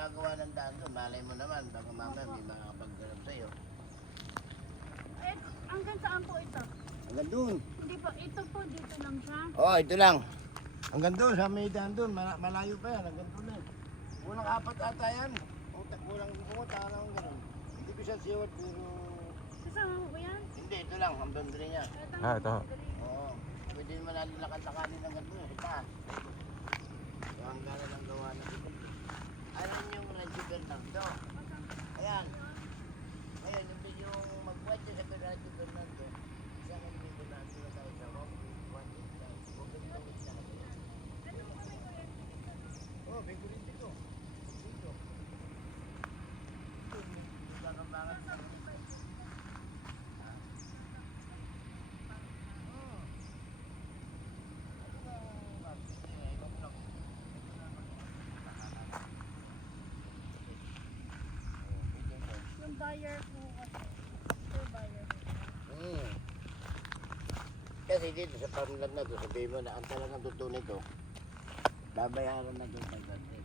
magagawa ng daan doon. Malay mo naman, baka mamaya may makakapagganap sa'yo. Eh, hanggang saan po ito? Hanggang doon. Hindi po, ito po dito lang siya. Oo, ito lang. Hanggang doon, sa may daan doon. Malayo pa yan, hanggang doon eh. Kulang apat ata yan. Kulang pumunta ka lang gano'n. Hindi ko siya siwat, pero... Kasama mo ba yan? Hindi, ito lang, ang boundary niya. Ito. Oo. Pwede naman nalalakad-lakanin ng gano'n eh. Ita. So, hanggang na lang gawa na dito. Alam yung Radyo Bernardo. Ayan. Ngayon, yung mag-watch sa Radyo Bernardo, isang Radyo Bernardo na tayo sa Wong. Oh, may gulit dito. Dito. Bakambangan sa Yung buyer po kasi. Yung buyer. Kasi dito sa farmland na to, sabihin mo na ang talagang totoo nito, babayaran na doon 500.